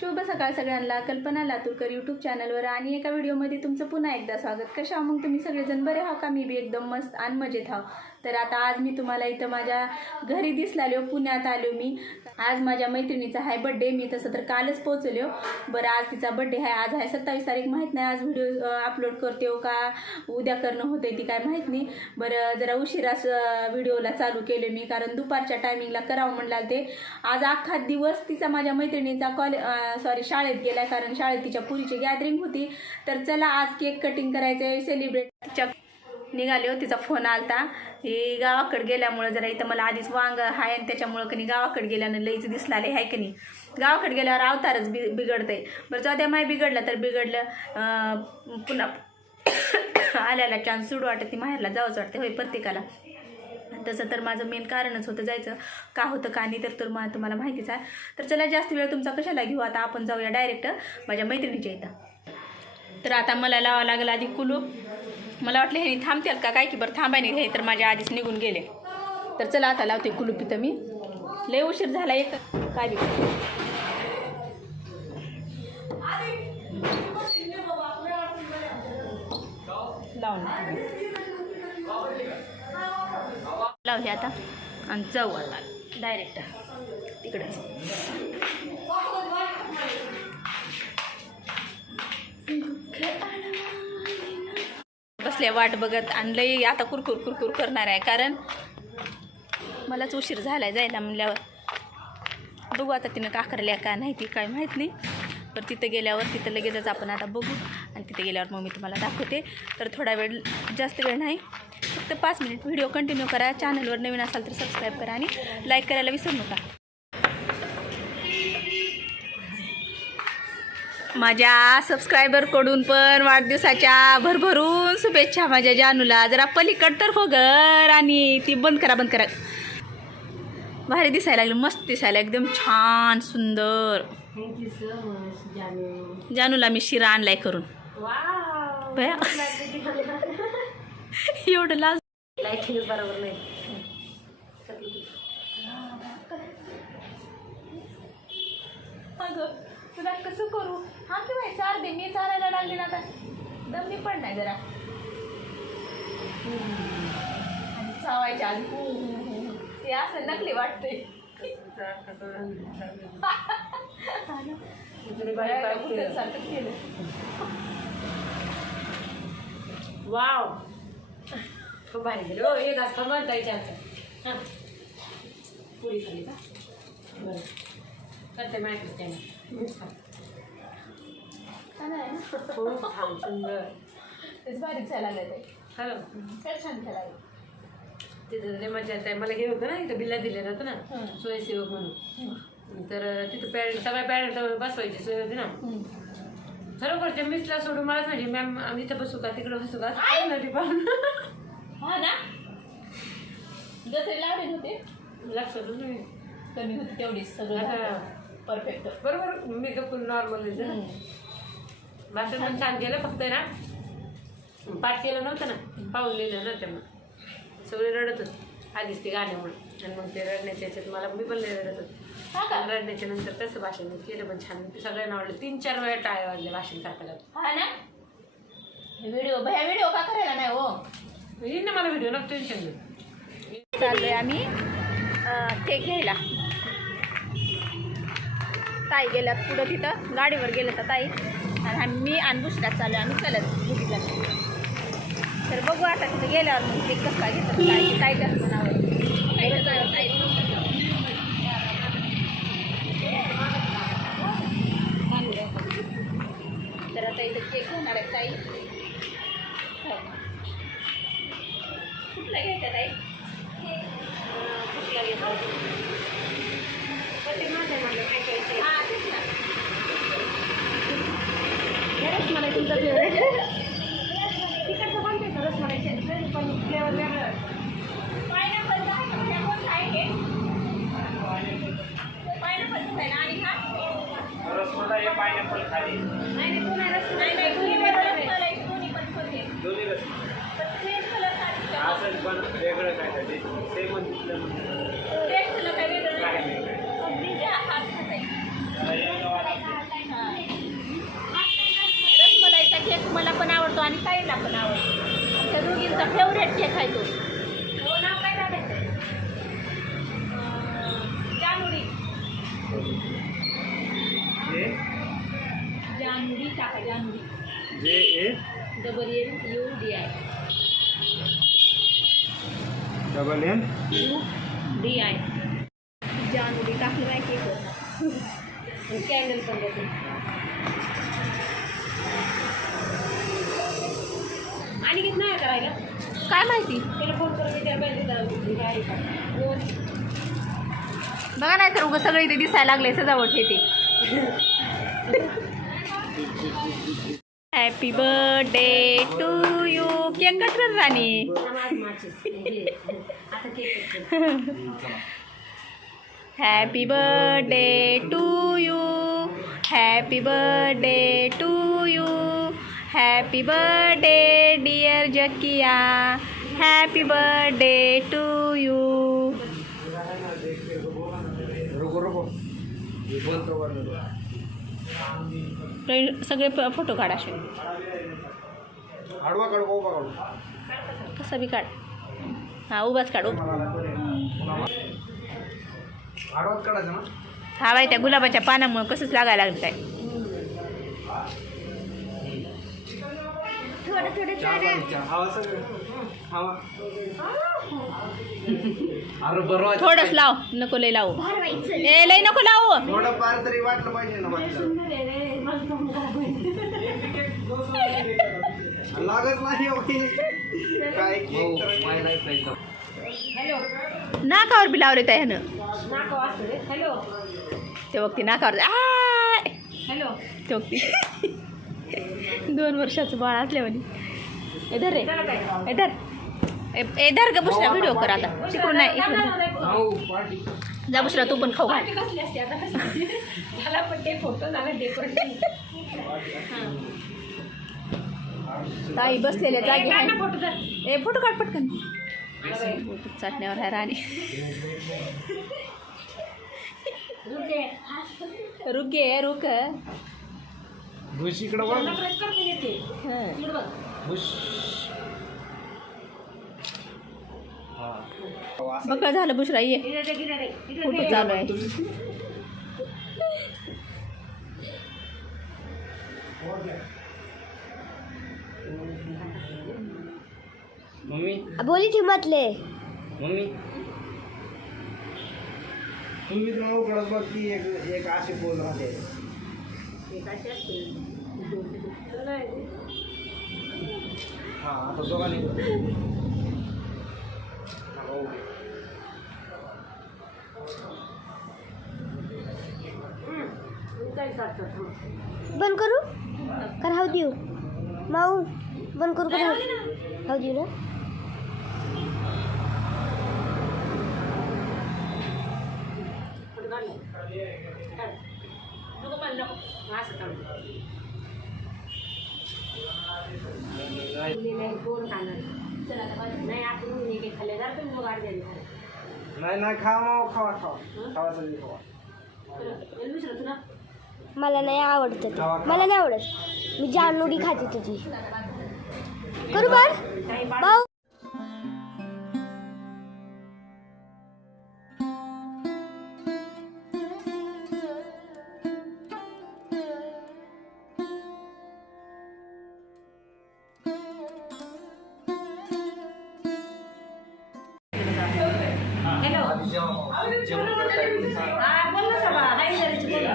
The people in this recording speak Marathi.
शुभ सकाळ सगळ्यांना. कल्पना लातूरकर यूट्यूब चॅनलवर आणि एका व्हिडिओमध्ये तुमचं पुन्हा एकदा स्वागत. कशा मग तुम्ही सगळेजण बरे आहो का? मी बी एकदम मस्त आणि मजेत आहो. तर आता आज मी तुम्हाला इथं माझ्या घरी दिसलालो, पुण्यात आलो मी. आज माझ्या मैत्रिणीचा आहे बड्डे. मी तसं तर कालच पोहोचलो. बरं, आज तिचा बड्डे आहे. आज आहे 27 तारीख. माहीत नाही आज व्हिडिओ अपलोड करते हो का उद्या करणं होते ती काय माहीत नाही. बरं, जरा उशिराच व्हिडिओला चालू केले मी, कारण दुपारच्या टायमिंगला करावं म्हणलं ते. आज अख्खा दिवस तिचा माझ्या मैत्रिणीचा शाळेत गेला, कारण शाळेत तिच्या पुरीची गॅदरिंग होती. तर चला आज केक कटिंग करायचं, सेलिब्रेट तिच्या निघाले हो. तिचा फोन आलता. ही गावाकडे गेल्यामुळं जरा इथं मला आधीच वांग आहे आणि त्याच्यामुळं कनी गावाकडे गेल्यानं लईच दिसलाले आहे की नाही. गावाकडे गेल्यावर अवतारच बिघडतंय. बरं जाऊ द्या, माय बिघडलं तर बिघडलं. पुन्हा आल्याला चान्स सोडू वाटत ती माहेरला जावंच वाटते होय प्रत्येकाला. तसं तर माझं मेन कारणच होतं जायचं. का होतं का नाही तर मला तुम्हाला माहितीच आहे. तर चला जास्त वेळ तुमचा कशाला घेऊ, आता आपण जाऊया डायरेक्ट माझ्या मैत्रिणीच्या इथं. तर आता मला लावावं लागलं आधी कुलूप. मला वाटलं हे थांबतील का काय की, बरं थांबाय नाही हे तर माझ्या आधीच निघून गेले. तर चला आता लावते कुलूप इथं मी. लय उशीर झाला एक काय बी लावून लावले आता आणि जाऊ आता डायरेक्ट तिकडंच. बसले वाट बघत आणि लई आता कुरकुर करणार आहे, कारण मलाच उशीर झालाय जायला म्हणल्यावर. बघू आता तिनं का करल्या का नाही ती काय माहीत नाही. पण तिथं गेल्यावर तिथं लगेचच आपण आता बघू आणि तिथं गेल्यावर मग मी तुम्हाला दाखवते. तर थोडा वेळ, जास्त वेळ नाही, फक्त 5 मिनिट व्हिडिओ कंटिन्यू करा. चॅनलवर नवीन असाल तर सबस्क्राईब करा आणि लाईक करायला विसरू नका. माझ्या सबस्क्रायबरकडून पण वाढदिवसाच्या भरभरून शुभेच्छा माझ्या जानूला. जरा पलीकड तर हो घर आणि ती बंद करा. भारी दिसायला लागलं, मस्त दिसायला एकदम छान सुंदर. जानूला मी शिरा आणलाय करून. भया एवढं लाज बरोबर नाही. अगं तुला कसं करू? हा किंवा चार दे, मी चारायला लागले ना आता दमनी पण नाही जरा. आणि चावायच्या आधी ते असं नकली वाटते. वाव खूप भारी गेले हो. एक असता म्हणता यायचं. हां पुरी खाली का बरं करते माहिती त्याने खूप छान सुंदर. तेच भारी दिसायला लागलं ते. हॅलो काय छान खेळायला तिथं लय मजा येते. मला हे होतं ना इथं बिल्ला दिलेलं होतं ना स्वयंसेवक म्हणून. तर तिथं पॅरेंट सगळ्या पॅरेंट बसवायची सोय होती ना. खरोखरच्या मिसला सोडून मलाच म्हणजे मॅम आम्ही इथं बसू का तिकडं बसू का नव्हती पण. हा ना, जसे लावले होते लक्षातच नाही कमी होती तेवढीच सगळं परफेक्ट. बरोबर मेकअप नॉर्मल भाषण पण छान केलं. फक्त ना पाठ केलं नव्हतं ना, पाहून लिहिलं ना, त्यामुळे सगळे रडतच आधीच ते गाण्यामुळे. आणि मग ते रडण्याच्या याच्यात मला मी पण रडतच. रडण्याच्या नंतर तसं भाषण केलं पण छान. सगळ्यांना आवडलं. 3-4 वेळा टाळ्या वाजल्या भाषण करताना. हा ना, व्हिडिओ का करायला नाही हो. येईन ना मला व्हिडिओ नको टेन्शन नाही. चाललोय आम्ही केक घ्यायला. ताई गेल्यात पुढं, तिथं गाडीवर गेलं तर ताई आणि मी आणि दुसऱ्यात चालू आम्ही चलत बुटीला. तर बघू आता तिथं गेल्यावर मग केक कसला घेतात काय कसं म्हणावं. तर आता इथं केक होणार आहे ताई. कुठला घ्यायचा ताई? कुठला घेतो? हां तेच ना. रसमलाई तुमचा फेवरेट तिकडचं कोणते का रसमलाईचे पण फ्लेवर वेगळं. पायनॅपलचं आहे का? ह्या कोणतं आहे हे? पायनॅपलचं आहे ना. आणि हा रसमलाई पायनॅपल खाली नाही तो नाही रसमलाई नाही दोन्ही रसमलाई दोन्ही पण होते. दोन्ही रसमलाई पण रेड कलर काय असं पण वेगळं काय ते सेम दिसलं. रेड कलर काय वेगळं काय नाही काय. मला पण आवडतो आणि ताईला पण आवडतो. त्या दोघींचा फेवरेट केक आहे तो. हो, नाव काय टाकायचं? जानूरी. जानूरी टाका. जानूरी. JANUDI. जानूरी टाकलं नाही केक. कॅन्डल पण देते. आणि किती नाही करायला काय माहिती त्याला फोन करून विचार पाहिजे का बघा नाही तर उगं सगळे इथे दिसायला लागले सजावट हे ते. Happy birthday to you. Cake cut कर राणी. आता cake happy birthday to you. Happy birthday to you. Happy birthday dear Zakiya. Happy birthday to you. सगळे फोटो काढ असे. आडवा काढू उभा काढू. कसं बी काढ. हां उभाच काढ. आडवाच काढायचं ना. हा बाई त्या गुलाबाच्या पानामुळं कसंच लागायला लागलं काय. हवा सगळं हवा. अरे बरोबर थोडंच लाव. नको लय लावू. ए लय नको लावू. थोडं फार तरी वाटलं पाहिजे ना. लागत नाही काय हॅलो नाकावर बी लावले त्या ह्यानं. नाका वाजतं रे. हॅलो ते बघ ती नाकावर. आय हॅलो ते बघ ती 2 वर्षाचं बाळ असल्यावानी. धर रे धर. धर ग बुसरा. व्हिडिओ कर आता. तिकडून नाही इकडून जा बुसरा. तू पण खाऊ घाल. कसली असते आता कसली झाला पण ते फोटो झाला डेकोरेशन. ताई बसलेल्या जागी आहे. फोटो तर ए फोटो काढ पटकन. चाटण्यावर आहे राणी. रुके रुक. घुश इकडं बघ. करते येते हं. घुश. बघ काय झालं बुसरा. ये फोटो चालू आहे. मम्मी बोली थी मतले मम्मी तुम्ही तर उघडत बघ की एक असे बोल राहते. हा आता दोघांनी बंद करू कर हाव देऊ माऊ बंद करू कर हाव देऊ ना. नाही नाही खावा खावा खावा खावा सगळी खावा. मला नाही आवडत ते. मला नाही आवडत. मी जानूरी खाते तुझी. करू बर भाऊ. हॅलो हा बोल ना सभा. हाय बोल.